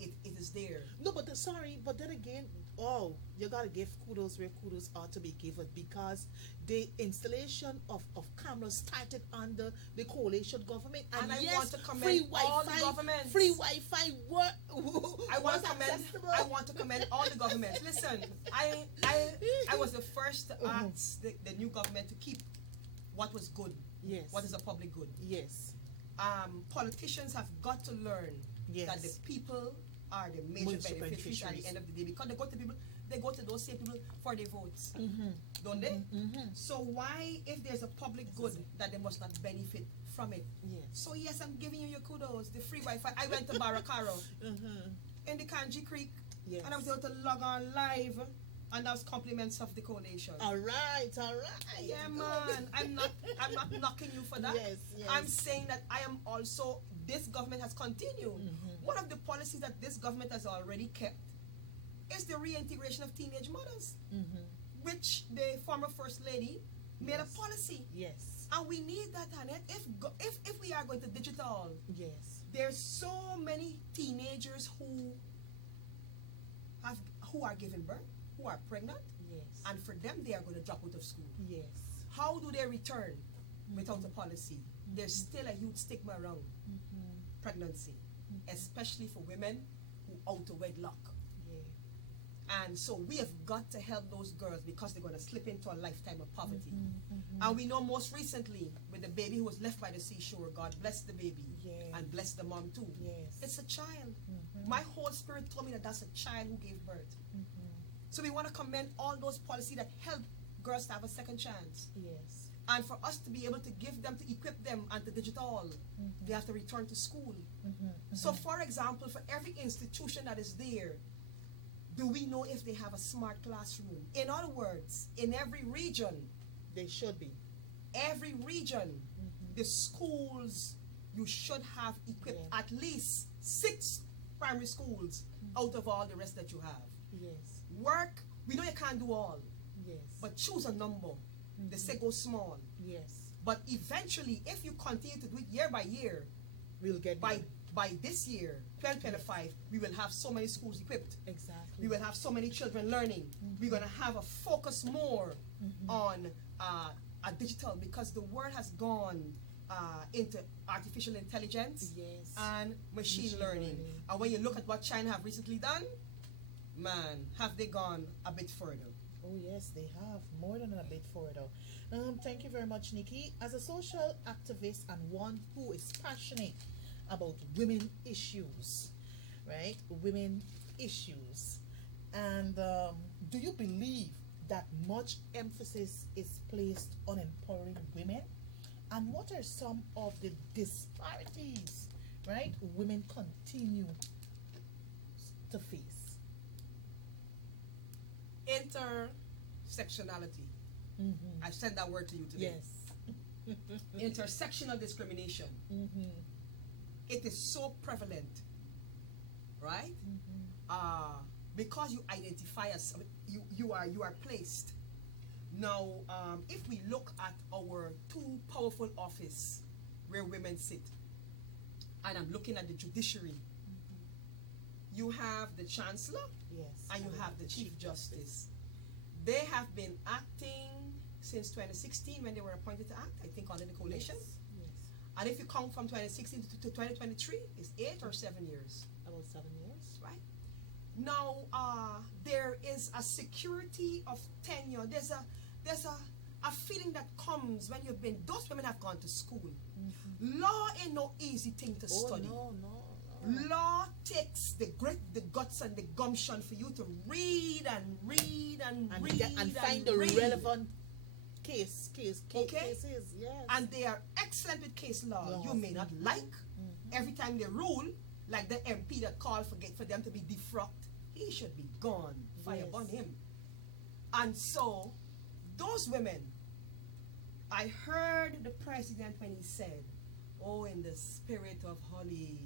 It is there. No, but sorry, but then again, you gotta give kudos where kudos ought to be given, because the installation of cameras started under the coalition government, and I yes, want to commend free all the Wi-Fi, governments. free Wi-Fi I was want to commend. accessible. I want to commend all the governments. Listen, I was the first to ask the new government to keep what was good. Yes. What is a public good? Yes. Politicians have got to learn that the people are the major beneficiaries at the end of the day, because they go to those same people for their votes, don't they? So why, if there's a public good, that they must not benefit from it? Yes. So yes, I'm giving you your kudos. The free Wi-Fi. I went to Barakaro in the Kanji Creek, Yes. and I was able to log on live, and that was compliments of the coalition. All right. Yeah, man. I'm not knocking you for that. Yes, yes. I'm saying that I am also. This government has continued. One of the policies that this government has already kept is the reintegration of teenage mothers, which the former First Lady made a policy. Yes. And we need that, Annette. If we are going to digital, Yes. there's so many teenagers who are giving birth, who are pregnant, Yes. and for them they are going to drop out of school. Yes. How do they return without a policy? There's still a huge stigma around pregnancy, especially for women who out of wedlock. Yeah. And so we have got to help those girls, because they're going to slip into a lifetime of poverty. And we know most recently with the baby who was left by the seashore, God bless the baby and bless the mom too. Yes. It's a child. My whole spirit told me that that's a child who gave birth. So we want to commend all those policies that help girls to have a second chance. Yes. And for us to be able to give them, to equip them and to digital, they have to return to school. So for example, for every institution that is there, do we know if they have a smart classroom? In other words, in every region, They should be. every region, the schools, you should have equipped at least 6 primary schools out of all the rest that you have. Yes. Work, we know you can't do all, Yes. but choose a number. They say go small. Yes. But eventually, if you continue to do it year by year, We'll get by there. by this year, 2025, we will have so many schools equipped. Exactly. We will have so many children learning. We're going to have a focus more on a digital, because the world has gone into artificial intelligence Yes. and machine learning. And when you look at what China have recently done, man, have they gone a bit further? Oh yes, they have more than a bit further. Thank you very much, Nikki. As a social activist and one who is passionate about women issues, right? Women issues, and do you believe that much emphasis is placed on empowering women? And what are some of the disparities, right, women continue to face? Intersectionality. I sent that word to you today. Yes. Intersectional discrimination. It is so prevalent, right? Because you identify as you are placed. Now, if we look at our 2 powerful office where women sit, and I'm looking at the judiciary, you have the chancellor, Yes. and you have the chief justice. They have been acting since 2016 when they were appointed to act, I think, under the coalition. Yes. And if you count from 2016 to 2023, it's 8 or 7 years, About 7 years. right? Now, there is a security of tenure. There's a feeling that comes when you've been. Those women have gone to school. Law ain't no easy thing to study. No. Law takes the guts and the gumption for you to read and read and read And find the read. relevant cases. Okay. Yes. And they are excellent with case law. Laws. You may not like every time they rule, like the MP that called for them to be defrocked. He should be gone. Fire Yes. upon him. And so, those women, I heard the president when he said, "Oh, in the spirit of holy,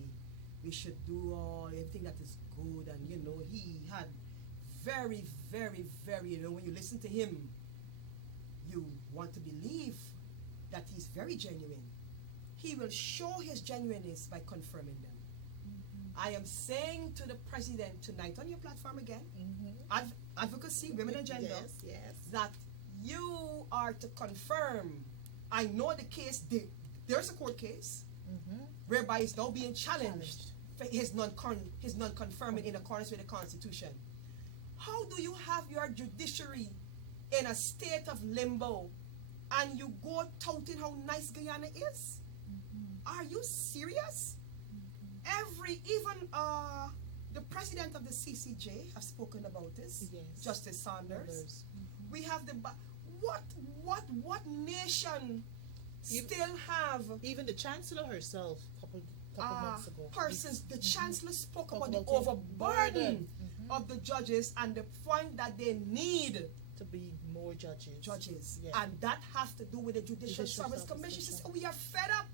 we should do all everything that is good." And he had very, very, very, when you listen to him, you want to believe that he's very genuine. He will show his genuineness by confirming them. I am saying to the president tonight on your platform again, advocacy, women and gender, Yes. that you are to confirm. I know the case, there's a court case whereby it's now being challenged for his non-confirming in accordance with the Constitution. How do you have your judiciary in a state of limbo and you go touting how nice Guyana is? Are you serious? Even the president of the CCJ have spoken about this. Yes. Justice Saunders. We have what nation still have Even the chancellor herself, couple months ago. persons? The chancellor spoke Talk about the about the overburden burden. of the judges and the point that they need To be more judges. judges, Yeah. and that has to do with the Judicial Judicial Service Service Commission. She Commission. says, we are fed up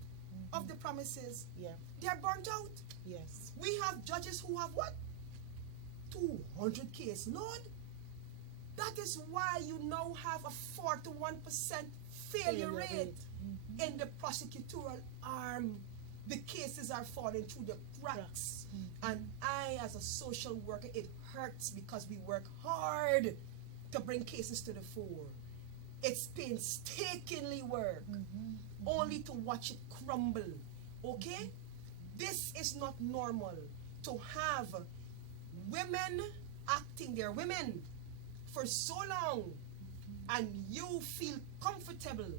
of the promises. Yeah. They're burnt out. Yes. We have judges who have what? 200 case load. That is why you now have a 41% failure rate in the prosecutorial arm. The cases are falling through the cracks. And I, as a social worker, it hurts because we work hard to bring cases to the fore. It's painstakingly work, only to watch it crumble. Okay? This is not normal to have women acting, they're women, for so long, and you feel comfortable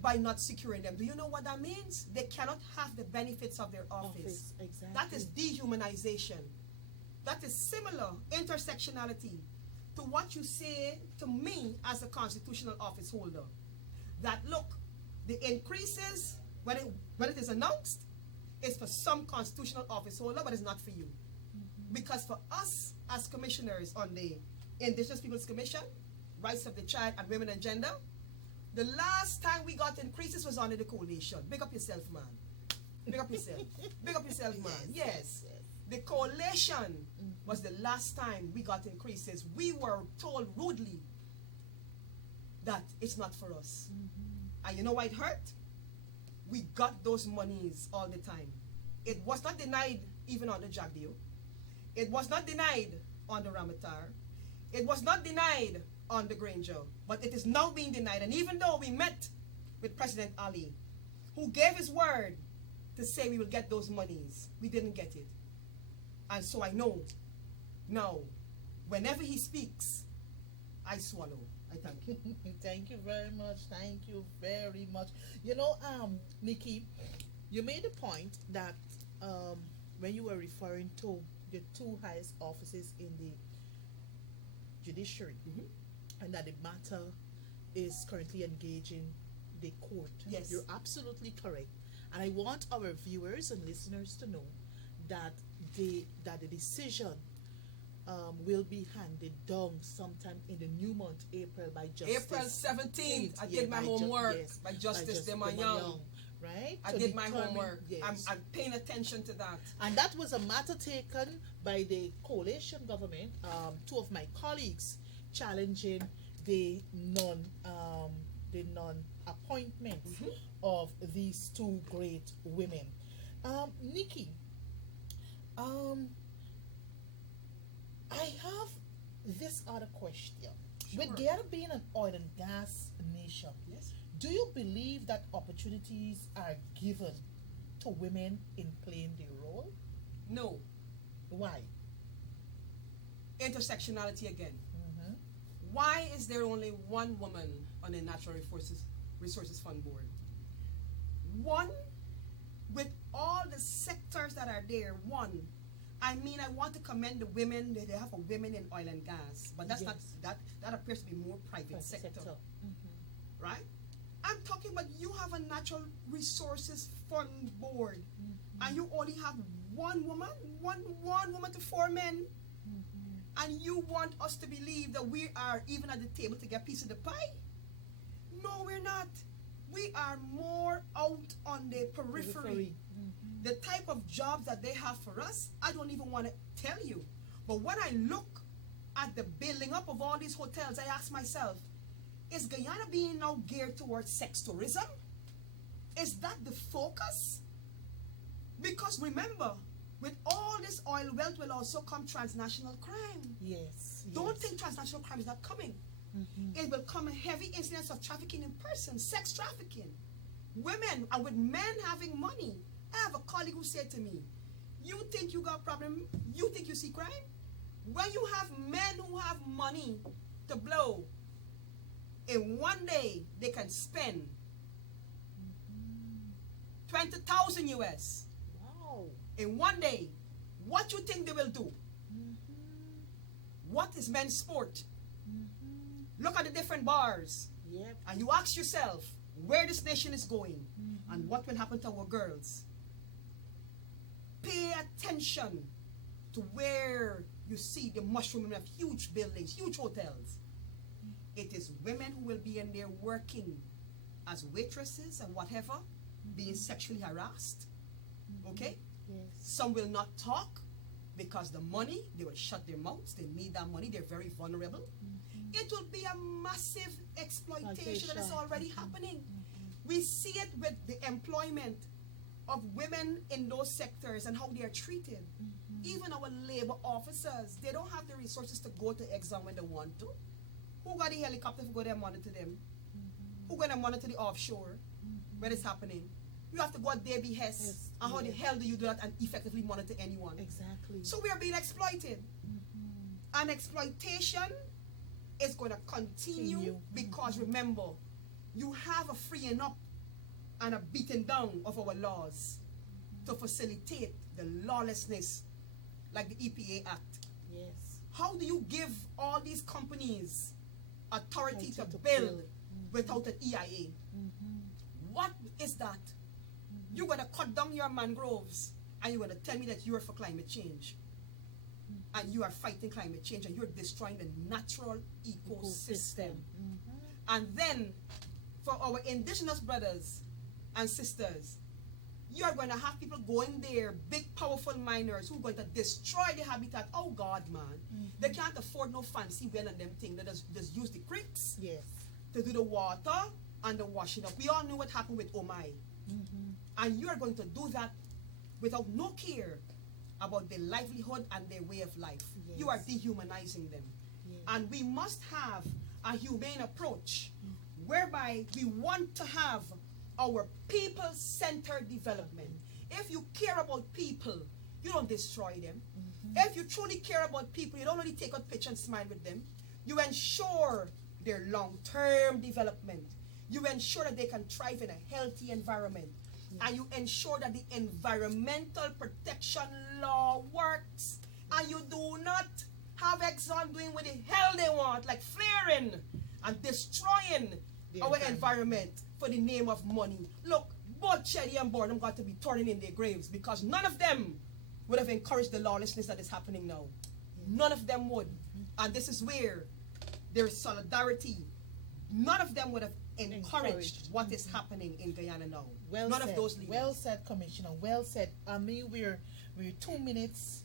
by not securing them. Do you know what that means? They cannot have the benefits of their office. Exactly. That is dehumanization. That is similar, intersectionality, to what you say to me as a constitutional office holder. that look, the increases when it is announced is for some constitutional office holder, but it's not for you. Because for us as commissioners on the Indigenous Peoples Commission, Rights of the Child and Women and Gender, the last time we got increases was under the coalition. Big up yourself, man. Big up yourself. Big up yourself, man. Yes. The coalition was the last time we got increases. We were told rudely that it's not for us. And you know why it hurt? We got those monies all the time. It was not denied even on the Jagdeo. It was not denied on the Ramatar. It was not denied on the Granger. But it is now being denied. And even though we met with President Ali, who gave his word to say we will get those monies, we didn't get it. And so I know now, whenever he speaks, I swallow. I thank you. Thank you very much. Thank you very much. You know, Nikki, you made a point that when you were referring to the two highest offices in the judiciary, and that the matter is currently engaging the court. Yes. You're absolutely correct. And I want our viewers and listeners to know that the decision will be handed down sometime in the new month, April, by Justice. April 17th, I did my homework by Justice Demanyang. Right? I did my homework. Yes. I'm paying attention to that. And that was a matter taken by the coalition government, two of my colleagues challenging the non-appointment of these two great women. Nikki, I have this other question. Sure. With Guyana being an oil and gas nation, Yes. do you believe that opportunities are given to women in playing their role? No. Why? Intersectionality again. Why is there only one woman on the Natural Resources Fund Board? One, with all the sectors that are there, one. I mean, I want to commend the women. They have a women in oil and gas, but that's not that appears to be more private sector. Right? I'm talking about you have a Natural Resources Fund Board, and you only have one woman to four men. And you want us to believe that we are even at the table to get a piece of the pie? No, we're not. We are more out on the periphery. The type of jobs that they have for us, I don't even want to tell you. But when I look at the building up of all these hotels, I ask myself, is Guyana being now geared towards sex tourism? Is that the focus? Because remember, with all this oil wealth will also come transnational crime. Yes. Don't think transnational crime is not coming. It will come a heavy incidence of trafficking in person, sex trafficking. Women, and with men having money. I have a colleague who said to me, you think you got problem? You think you see crime? When you have men who have money to blow, in one day they can spend 20,000 US. Wow. In one day, what you think they will do? What is men's sport? Look at the different bars. Yep. And you ask yourself where this nation is going and what will happen to our girls. Pay attention to where you see the mushrooming of huge buildings, huge hotels. It is women who will be in there working as waitresses and whatever, being sexually harassed. Okay? Yes. Some will not talk because the money, they will shut their mouths. They need that money. They're very vulnerable. It will be a massive exploitation that is already happening. We see it with the employment of women in those sectors and how they are treated. Even our labor officers, they don't have the resources to go to exam when they want to. Who got the helicopter to go there and monitor them? Who going to monitor the offshore when it's happening? You have to go at their behest. Yes. And how the hell do you do that and effectively monitor anyone? Exactly. So we are being exploited. And exploitation is going to continue because remember, you have a freeing up and a beating down of our laws to facilitate the lawlessness like the EPA Act. Yes. How do you give all these companies authority to To build without an EIA. What is that? You're going to cut down your mangroves and you're going to tell me that you're for climate change. And you are fighting climate change and you're destroying the natural ecosystem. And then, for our indigenous brothers and sisters, you are going to have people going there, big powerful miners who are going to destroy the habitat. Oh God, man. They can't afford no fancy well and them thing. They just use the creeks to do the water and the washing up. We all know what happened with Omai. And you are going to do that without no care about their livelihood and their way of life. You are dehumanizing them. And we must have a humane approach whereby we want to have our people-centered development. If you care about people, you don't destroy them. If you truly care about people, you don't only take a picture and smile with them. You ensure their long-term development. You ensure that they can thrive in a healthy environment. And you ensure that the environmental protection law works. And you do not have Exxon doing what the hell they want, like flaring and destroying our environment for the name of money. Look, both Chetty and Burnham got to be turning in their graves because none of them would have encouraged the lawlessness that is happening now. None of them would. And this is where there is solidarity. None of them would have encouraged what is happening in Guyana now. None of those leaders. Well said, Commissioner. Well said. I mean, we're 2 minutes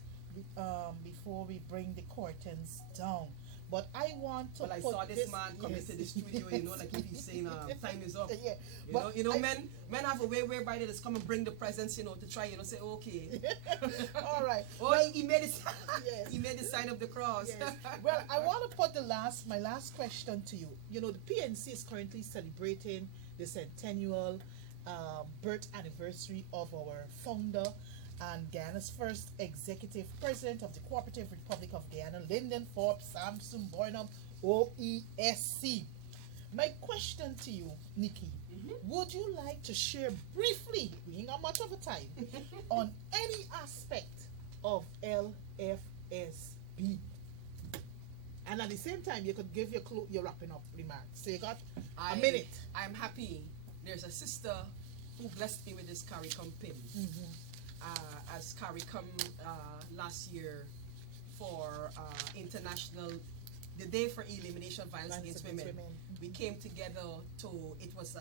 before we bring the curtains down. But I want to. Well, I saw this man come into the studio, you know, like if he's saying time is up. You know, men have a way whereby they just come and bring the presents, you know, to try, you know, say okay. All right. Oh, well, he made it. He made the sign of the cross. Yes. Well, I want to put my last question to you. You know, the PNC is currently celebrating the centennial birth anniversary of our founder and Guyana's first executive president of the Cooperative Republic of Guyana, Lyndon Forbes Samson Burnham, OESC. My question to you, Nikki, would you like to share briefly, we ain't got much of a time, on any aspect of LFSB? And at the same time, you could give your wrapping up remarks. So you got a minute. I'm happy. There's a sister who blessed me with this CARICOM pin. As CARICOM last year for the Day for Elimination of Violence Against Women. We came together it was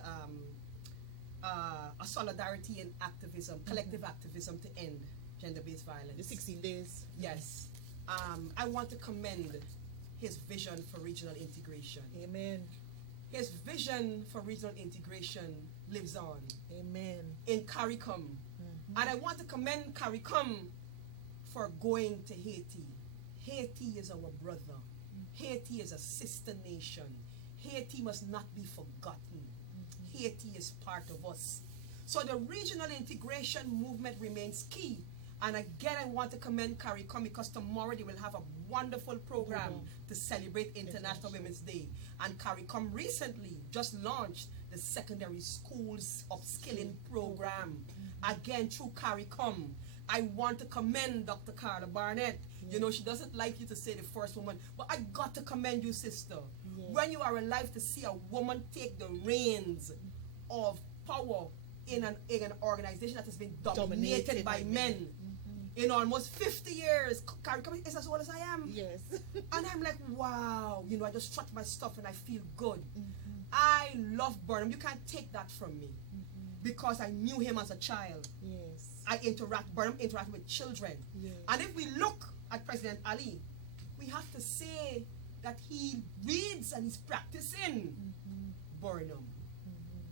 a solidarity and activism, collective activism to end gender-based violence. The 16 days. Yes. I want to commend his vision for regional integration. Amen. His vision for regional integration lives on. Amen. In CARICOM. And I want to commend CARICOM for going to Haiti. Haiti is our brother. Haiti is a sister nation. Haiti must not be forgotten. Haiti is part of us. So the regional integration movement remains key. And again, I want to commend CARICOM because tomorrow they will have a wonderful program to celebrate International Women's Day. And CARICOM recently just launched the secondary schools upskilling program. Again, through CARICOM. I want to commend Dr. Carla Barnett. You know, she doesn't like you to say the first woman, but I got to commend you, sister. When you are alive to see a woman take the reins of power in an organization that has been dominated by men. In almost 50 years, CARICOM is as old as I am. Yes. And I'm like, wow. You know, I just strut my stuff and I feel good. I love Burnham. You can't take that from me. Because I knew him as a child. Yes. Burnham interacted with children. Yes. And if we look at President Ali, we have to say that he reads and he's practicing Burnham.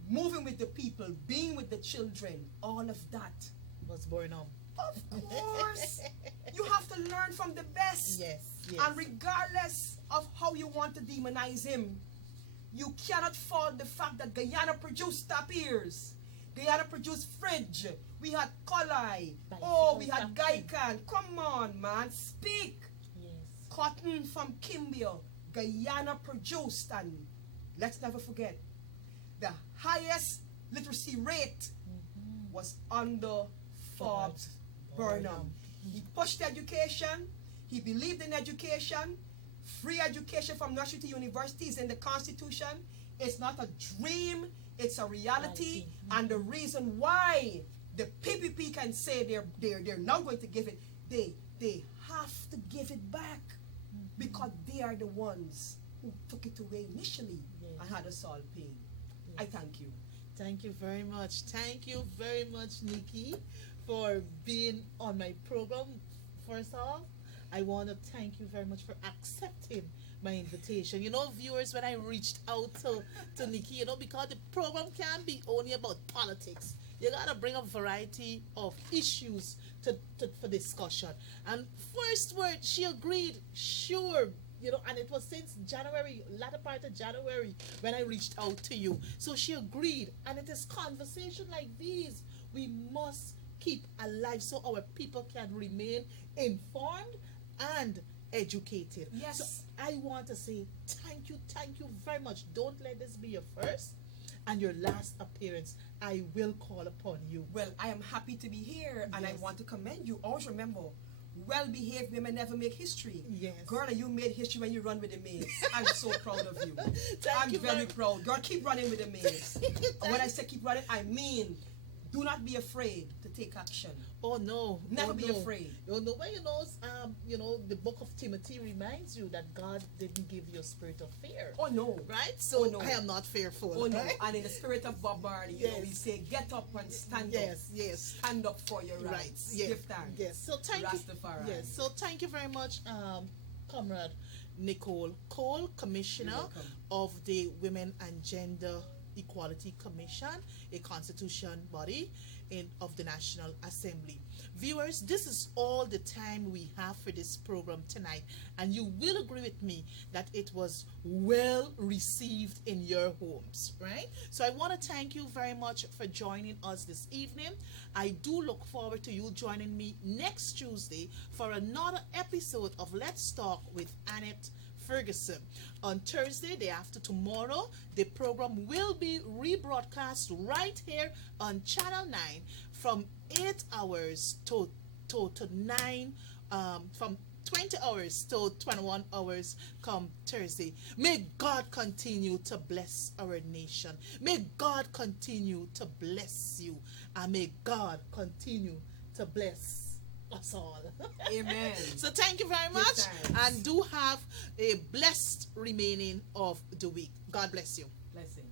Moving with the people, being with the children, all of that was Burnham. Of course. You have to learn from the best. Yes. And regardless of how you want to demonize him, you cannot fault the fact that Guyana produced tap ears. Guyana produced fridge. We had Kolai. We had Gaikan. Come on, man. Speak. Yes. Cotton from Kimbio. Guyana produced. And let's never forget, the highest literacy rate was under Forbes Burnham. He pushed education. He believed in education. Free education from nursery to university is in the Constitution. It's not a dream, it's a reality. Reality. And the reason why the PPP can say they're not going to give it, they have to give it back because they are the ones who took it away initially and had us all paying. I thank you. Thank you very much. Thank you very much, Nikki, for being on my program. First off, I want to thank you very much for accepting my invitation. You know, viewers, when I reached out to Nikki, you know, because the program can't be only about politics. You gotta bring a variety of issues for discussion. And first word, she agreed, sure, you know, and it was since January, latter part of January, when I reached out to you. So she agreed, and it is conversation like these we must keep alive so our people can remain informed and educated. Yes. So I want to say thank you very much. Don't let this be your first and your last appearance. I will call upon you. Well, I am happy to be here, and Yes. I want to commend you. Always remember, well-behaved women never make history. Yes. Girl, you made history when you run with the maze. I'm so proud of you. I'm you very very- proud. Girl, keep running with the maze. And when I Thank- say keep running, I mean, do not be afraid to take action. Oh no! Never oh, be no. afraid. You know, when you know, the book of Timothy reminds you that God didn't give you a spirit of fear. Oh no. Right? So Oh, no. I am not fearful. Oh no. Right? And in the spirit of Bob Marley, you know, Yes. we say, get up and stand Yes, up. yes. Stand up for your Right. rights. Yes. Give thanks. Yes. So thank Rastafari. you. Yes. So thank you very much, comrade Nicole Cole, Commissioner You're welcome. of the Women and Gender Equality Commission, a constitution body of the National Assembly. Viewers, this is all the time we have for this program tonight, and you will agree with me that it was well received in your homes, right? So I want to thank you very much for joining us this evening. I do look forward to you joining me next Tuesday for another episode of Let's Talk with Annette Ferguson. On Thursday, day after tomorrow, the program will be rebroadcast right here on Channel 9 from 8 hours to 9, from 20 hours to 21 hours come Thursday. May God continue to bless our nation. May God continue to bless you. And may God continue to bless us all. Amen. So thank you very Give much, thanks. and do have a blessed remaining of the week. God bless you. Blessings.